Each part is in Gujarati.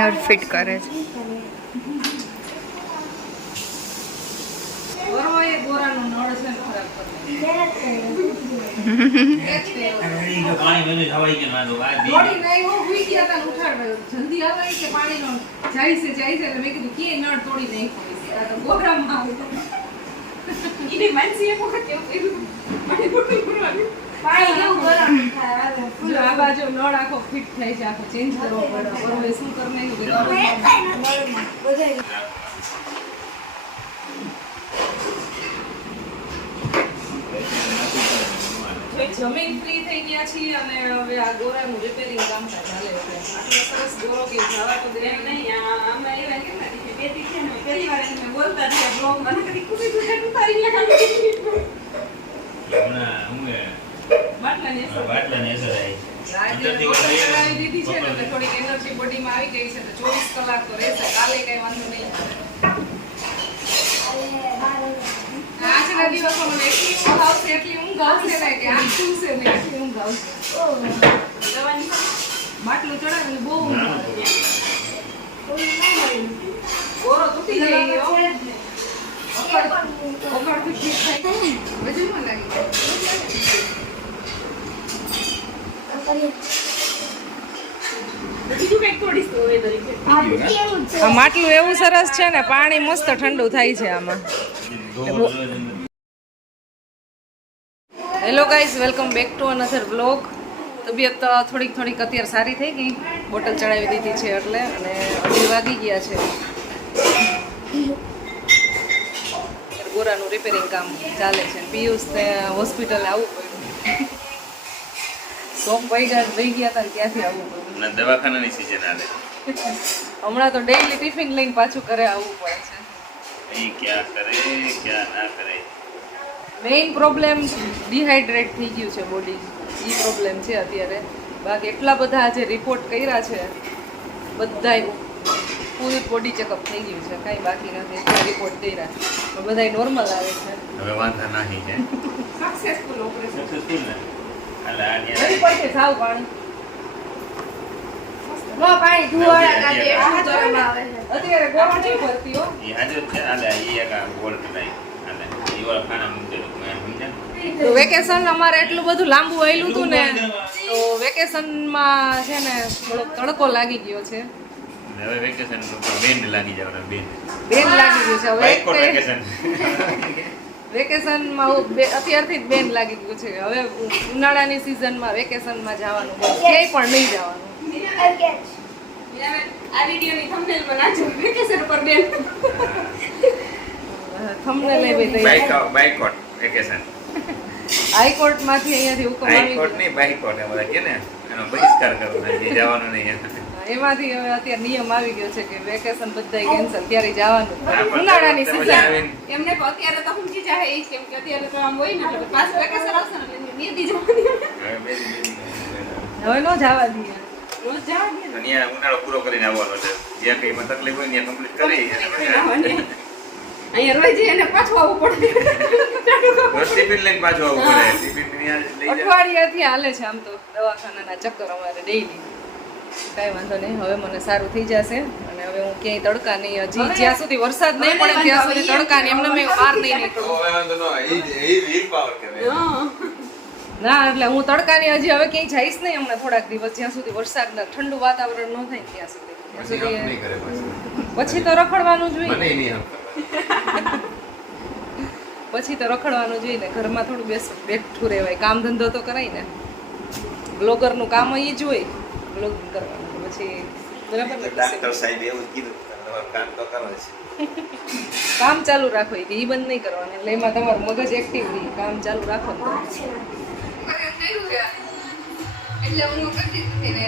નળ ફિટ કરે છે. આ બાજુ નળ આખો ફિટ થાય છે, આખો ચેન્જ કરવો પડે. બરોબર શું કરવાનું જમીન ફ્રી થઈ ગયા છીએ અને હવે આ ગોરાનું રિપેરિંગ કામ ચાલે છે. આટલો સરસ ગોરો કે જવા તો દે નહીં. આમાં એવા કેમ નથી બેટી છે ને પહેલી વાર એને બોલતા રહ્યા બ્લોગ મને કદી ખુશી ખુશી ઉતારી લગાવી બાટલાની અસર આવી દીધી છે ને થોડીક એનર્જી બોડીમાં આવી ગઈ છે તો 24 કલાક તો રહેશે. કાલે કઈ વાંધો નહીં. આજના દિવસોમાં એટલી ઊંઘ આવશે ને કે આમ ખુલશે ને એટલી ઊંઘ આવશે. બાટલું ચડાવીને બહુ ઊંઘ આવે. ગોરો તૂટી જાય ઓકળથી ફિટ થાય વજનમાં લાગી જાય. આ માટલું એવું સરસ છે ને પાણી મસ્ત ઠંડુ થાય છે આમાં. Hello guys, welcome back to another vlog. તબિયત થોડીક અત્યારે સારી થઈ ગઈ. બોટલ ચડાવી દીધી છે એટલે, અને 2 વાગી ગયા છે. ગોરાનું રિપેરિંગ કામ ચાલે છે. પિયુષને હોસ્પિટલ આવવું પડ્યું. શોપ વહી ગયા હતા ને ત્યાંથી આવવું પડ્યું. દવાખાનાની સીઝન આવે હમણાં તો ડેઈલી ટિફિન લઈને પાછું ઘરે આવવું પડે છે. ક્યાં કરે ક્યાં ના કરે. મેઇન પ્રોબ્લેમ ડિહાઇડ્રેટ થઈ ગયું છે બોડી. એ પ્રોબ્લેમ છે અત્યારે. બાકી એટલા બધા આજે રિપોર્ટ કર્યા છે, બધાય ફૂલ બોડી ચેકઅપ થઈ ગયું છે, કાંઈ બાકી નથી. એટલા રિપોર્ટ કર્યા બધાય નોર્મલ આવે છે. હવે વાંધા નહીં છે. Successful operation. સક્સેસફુલ ને નહીં પડશે સાવ પાણી. પાણી ધુવાડા કાઢે એટલું ગરમ આવે છે. અત્યારે ગોળ નહીં ભરતી હો. એ હાજર છે. આલે એ એક ગોળ કરાય. આલે એ વાળા ખાના મૂકેલું મેં સમજ્યા. તો વેકેશન અમારે એટલું બધું લાંબુ આવેલું હતું ને, તો વેકેશનમાં છે ને થોડોક તડકો લાગી ગયો છે. હવે વેકેશન ઉપર બેન લાગી જવાના. બેન લાગી ગયું છે હવે. વેકેશન વેકેશનમાં અત્યારથી જ બેન લાગી ગયું છે. હવે ઉનાળાની સિઝનમાં વેકેશનમાં જવાનું ક્યાંય પણ નહીં જવાનું. આ વિડિયોની થંબનેલ બનાવજો વેકેશન પર બેન. થંબનેલ એ ભાઈ બાયકોટ વેકેશન. હાઈકોર્ટમાંથી અહીંયાથી હુકમ આવી હાઈકોર્ટ નહીં બાયકોટ એ બધા કે ને એનો બહિષ્કાર કરવાનો છે. જવાનું નહીં. એમાંથી હવે અત્યારે નિયમ આવી ગયો છે કે વેકેશન બધાય કેન્સલ. ત્યારે જવાનું ઉનાળાની સિઝન. એમને અત્યારે તો સમજી જાય એ કેમ કે અત્યારે તો આમ હોય ને એટલે પાછું વેકેશન આવશે ને એટલે નિયતિ જવાની. હવે નો જવા દઈએ. રોજ જવા દઈએ. અહીંયા ઉનાળો પૂરો કરીને આવવાનો છે. જ્યાં કઈ માં તકલીફ હોય ત્યાં કમ્પ્લીટ કરી અહીંયા રોજ જઈને પાછું આવવું પડે. ટિફિન લઈને પાછું આવવું પડે. ટિફિન અઠવાડિયાથી હાલે છે આમ તો દવાખાનાના ચક્કર અમારે ડેઈલી. કાંઈ વાંધો નહીં. હવે મને સારું થઈ જશે અને હવે હું ક્યાંય તડકા નહીં. હજી જ્યાં સુધી વરસાદ નહીં પડે ત્યાં સુધી તડકા નહીં. એમને મેં બહાર નહીં નીકળું. ના એટલે હું તડકાની હજી હવે ક્યાંય જઈશ નહીં હમણાં થોડાક દિવસ, જ્યાં સુધી વરસાદના ઠંડુ વાતાવરણ ન થાય ત્યાં સુધી. પછી તો રખડવાનું જોઈએ. પછી તો રખડવાનું જોઈએ ને. ઘરમાં થોડું બેઠું રહેવાય. કામ ધંધો તો કરાય ને. બ્લોગરનું કામ એ જ હોય, બ્લોગિંગ કરવાનું. પછી બરાબર ડોક્ટર સાહેબ એવું કીધું કામ તો કરો છે. કામ ચાલુ રાખો એ બંધ નહીં કરવાનું. એટલે એમાં તમારું મગજ એક્ટિવ રહે. કામ ચાલુ રાખો તો એટલે હું કરતી હતી ને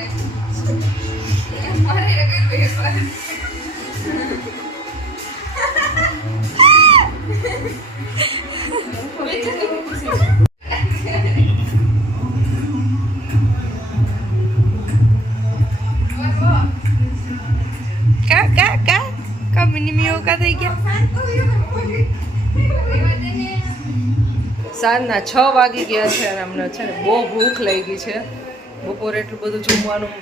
મારે કર્યું સાંજના 6 વાગી ગયા છે અને અમને છે ને બહુ ભૂખ લાગી છે. બપોરે એટલું બધું જમવાનું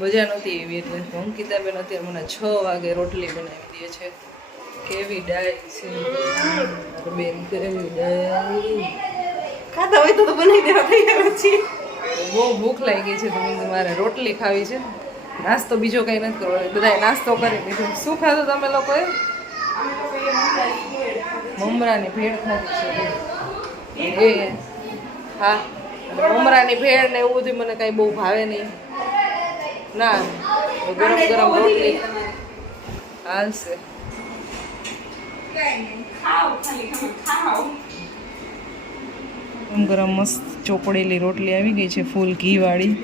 મજા નહોતી એવી એટલે અંકિતાબેન અત્યારે મને 6 વાગે રોટલી બનાવી દે છે. કેવી ડાય છે બેન, કેવી ડાય. ખાતા હોય તો બનાવી દેવા તૈયાર છીએ. બહુ ભૂખ લાગી છે તો મેં મારે રોટલી ખાવી છે. નાસ્તો બીજો કઈ નથી કરવો. બધાએ નાસ્તો કરી લીધો. શું ખાધું તમે લોકોએ? મમરાની ભેળ ખાધી છે. એ હા, મમરાની ભેળ ને એવું બધું મને કાંઈ બહુ ભાવે નહીં. ના, ગરમ ગરમ રોટલી હાલશે. ગરમ ગરમ મસ્ત ચોપડેલી રોટલી આવી ગઈ છે, ફૂલ ઘી વાળી.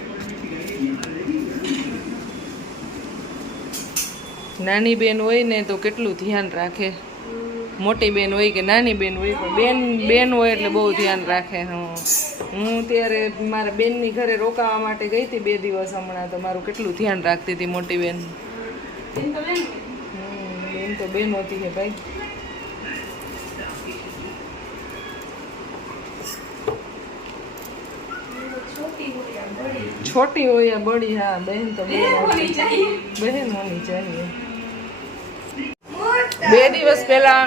નાની બેન હોય ને તો કેટલું ધ્યાન રાખે. મોટી બેન હોય કે નાની બેન હોય, પણ બેન હોય એટલે બહુ ધ્યાન રાખે. હું ત્યારે મારા બેનની ઘરે રોકાવા માટે ગઈ હતી 2 દિવસ હમણાં, તો મારું કેટલું ધ્યાન રાખતી હતી મોટી બેન. બેન તો બેન હોતી છે ભાઈ. छोटी हो या बड़ी, हाँ बहन तो बहन होनी चाहिए. 2 દિવસ પહેલા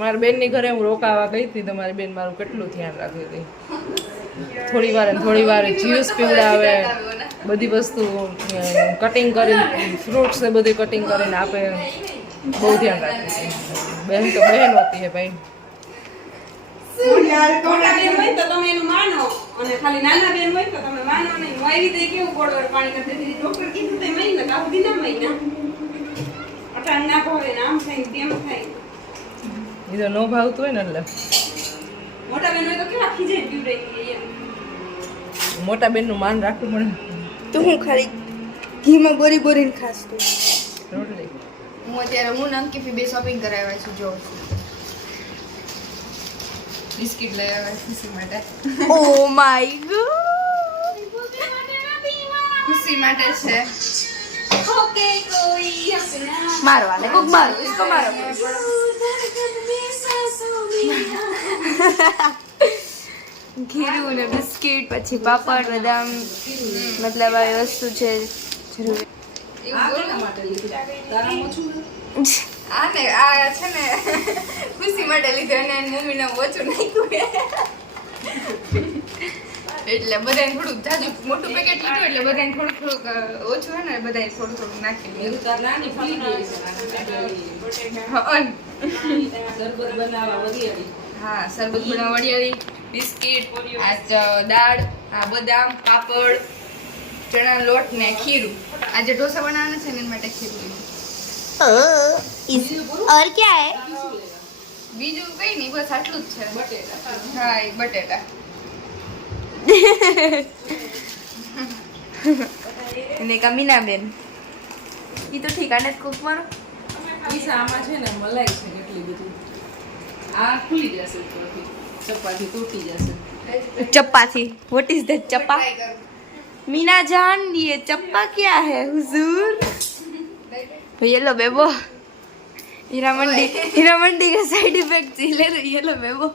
મારી બેનની ઘરે હું રોકાવા ગઈ હતી તો મારી બેન મારું કેટલું ધ્યાન રાખતી હતી. થોડી વાર જ્યુસ પીવડાવે, બધી વસ્તુ કટિંગ કરીને, ફ્રૂટ્સ ને બધી કટિંગ કરીને આપે. બહુ ધ્યાન રાખતી હતી. બહેન તો બહેન હોતી હે ભાઈ. મોટા બેન હોય તો તમે એનું માનો અને ખાલી નાના બેન હોય તો તમે માનો નહીં. હું આવી રીતે કેવું ગોળવડ પાણી કરતી હતી. ડોક્ટર કીધું તે મહિના કાહુ દીના મહિના અટાણ ના ભાવે ને આમ થાય તેમ થાય. એ તો નો ભાવતું હોય ને એટલે મોટા બેન હોય તો કેવા ખીજાય પીવડાઈ એમ. મોટા બેનનું માન રાખવું પડે. તો હું ખાલી ઘીમાં બોરીને ખાસ તું રોટલી હું અત્યારે હું અંકિત 2 શોપિંગ કરાવ્યા છું. જો બિસ્કિટ લઈ આવ્યા ખુશી માટે. ઓ માય ગોડ, ખુશી માટે છે. ઓકે કોઈ આપના મારો વાલે કોક મારો इसको मारो. ઘીરું ને બિસ્કિટ, પછી પાપડ, બદામ, મતલબ આ વસ્તુ છે જરૂરી. આ ને આ છે ને ખુશી માટે લીધું અને મમ્મીને ઓછું નાખ્યું એટલે બધાને થોડુંક જાજુ મોટું પેકેટ લીધું એટલે બધાને થોડુંક ઓછું હે ને બધાએ થોડું નાખી દીધું. હા, શરબત બનાવવા વડિયાળી, બિસ્કિટ, આ દાળ, આ બદામ, પાપડ, ચણા લોટ ને ખીરું. આજે ઢોસા બનાવવાના છે ને એના માટે ખીરું લીધું. और क्या है? બીજું કઈ નહીં, બસ આટલું જ છે. બટેટા. હા, એ બટેટા. ને કમીના બેન ઈ તો ઠીકાને જ કોક મારો. આમાં છે ને મલાઈ છે કેટલી બધી. આ ખુલી જશે ઉપરથી, ચપાતી તૂટી જશે. चप्पा थी. What is that चप्पा? मीना जान ये चप्पा क्या है हुजूर? ये लो बेबो, हीरा मंडी का साइड इफेक्ट ले लो. ये लो बेबो,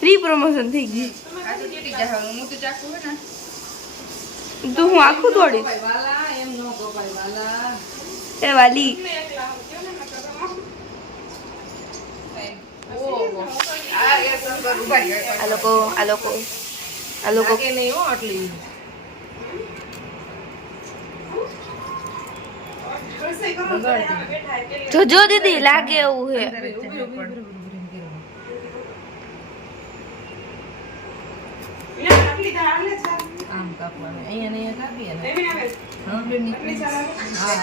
फ्री प्रमोशन થઈ ગઈ. આ તો કેટી જા હું તો ચાકુ હે ને તો હું આખું દોડી વાલા એમ નો ગોપાઈ વાલા. એ વાલી આ એ સંકર ઉભા રહ્યા. આ લોકો લાગે નહીં હો આટલી. જોજો દીદી લાગે એવું હે. આમ કાપવાનું અહીંયા ને અહીંયા કાપીએ ને. હા,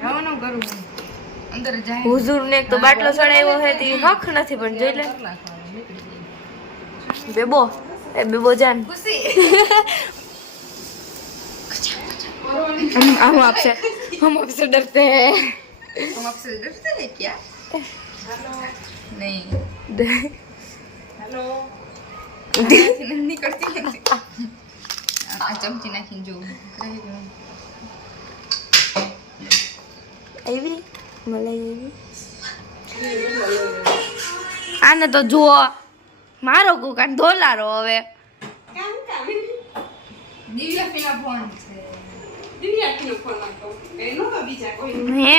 ખાવાનું કરું અંદર જાય. હુઝુર ને એક તો બાટલો ચડાવ્યો હે તે હક નથી પણ જોઈ લે બેબો. એ બેબો જાન ખુશી हम आपसे डरते हैं. हम आपसे डरते हैं क्या? नहीं. હેલો. नहीं करती है. આ ચમચી નાખીને જોઉં. આવી મલાઈ આવી. આને તો જુઓ મારો કુકાન ધોલારો હવે કામ કામ દિવ્યાફીના ફોન છે. દિવ્યાકીનો ફોન હતો એનો તો બીજા કોઈ હે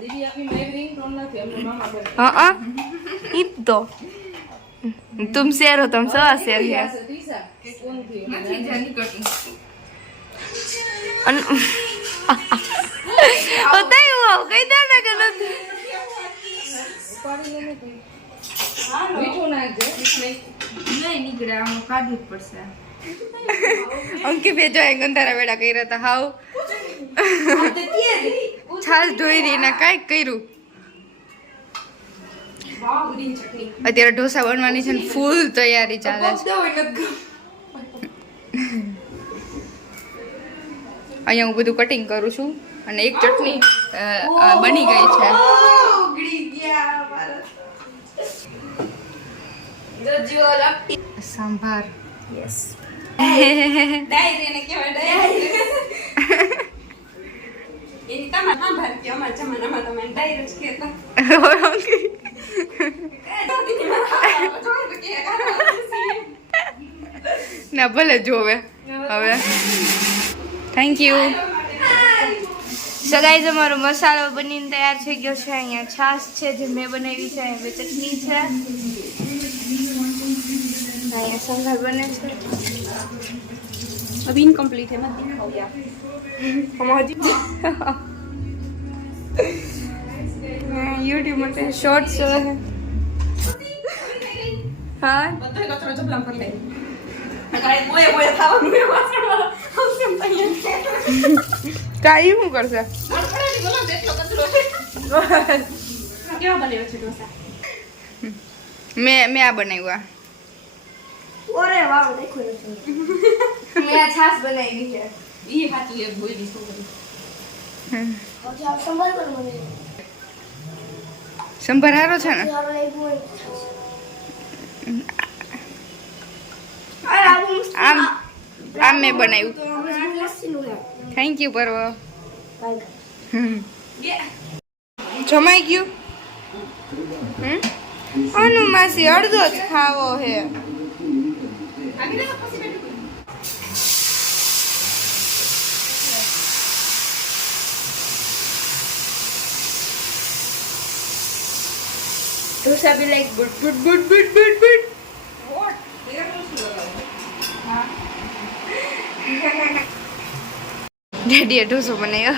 દીદી આપી મેં રિંગટોન નથી અમને મામા બોલે હા ઈ તો तुम शेर हो तुम सवा शेर है તીસા કે કોણ થી નથી જા નીકળતું. होता ही हुआ कहीं ना ना गलत પાડી લેને તું હાલો મીઠું નાખજે નહીં નીકળે, આમાં કાઢવું જ પડશે. अंकित भेजो है गंधारा बेड़ा कही रहता हाउ छाछ ढोई रही ना काई કર્યું વાવ ગ્રીન ચટણી અત્યારે ઢોસા બનવાની છે ને ફૂલ તૈયારી ચાલે છે અહીંયા હું બધું કટિંગ કરું છું અને એક ચટણી બની ગઈ છે ઉગડી ગયા મારા સાંભાર યસ ડાયરી ને કહેવાય ડાયરી એની તમારે સાંભાર કે અમારા જમાનામાં તમે ડાયરી જ કહેતા ના ભલે જોવે હવે થેન્ક યુ સો ગાઈઝ અમારો મસાલો બનીને તૈયાર થઈ ગયો છે અહીંયા છાશ છે જે મેં બનાવી છે અહીંયા ચટણી છે અહીંયા સંભાર બને છે अभी इनकम्प्लीट है मत दिखाओ यार हम हजी YouTube માટે શોર્ટ્સ હે હા બધો કચરો જબલામ કરી લે કાઈ બોય બોય ખાવાનું એ વાસણવાળા આવશે તૈયાર કાઈ શું કરશે અડપડાની બોલો જેટલો કચરો કેવા બન્યો છે ઢોસા મેં આ બનાવ્યું ઓરે વાવ દેખો મેં આ છાશ બનાવી છે ઈ હાચું એક બોયડી છોકરી સંભાર હારો છે ને આમ આમ મેં બનાવ્યું થેન્ક યુ પર્વ જમાઈ ગયું અનુ માસી અડધો જ ખાવો હે Dosa be like but. ડેડીએ ઢોસો બનાવ્યો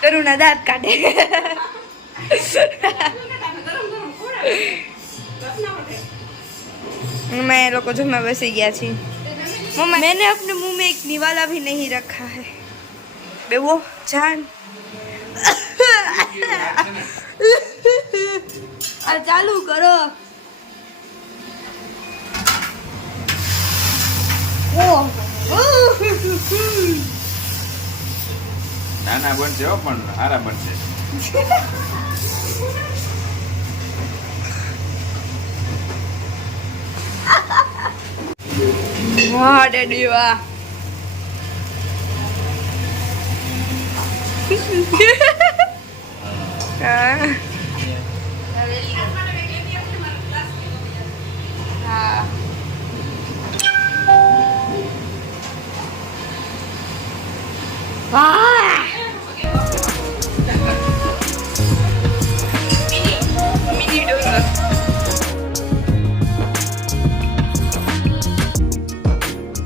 કરુણા દાંત કાઢે मैं लोग को जो मैं वैसे गया थी मम्मा मैंने अपने मुंह में एक निवाला भी नहीं रखा है बेबो जान चालू करो નાના બનશે હો પણ સારા બનશે. વાહ ડેડી વાહ વાહ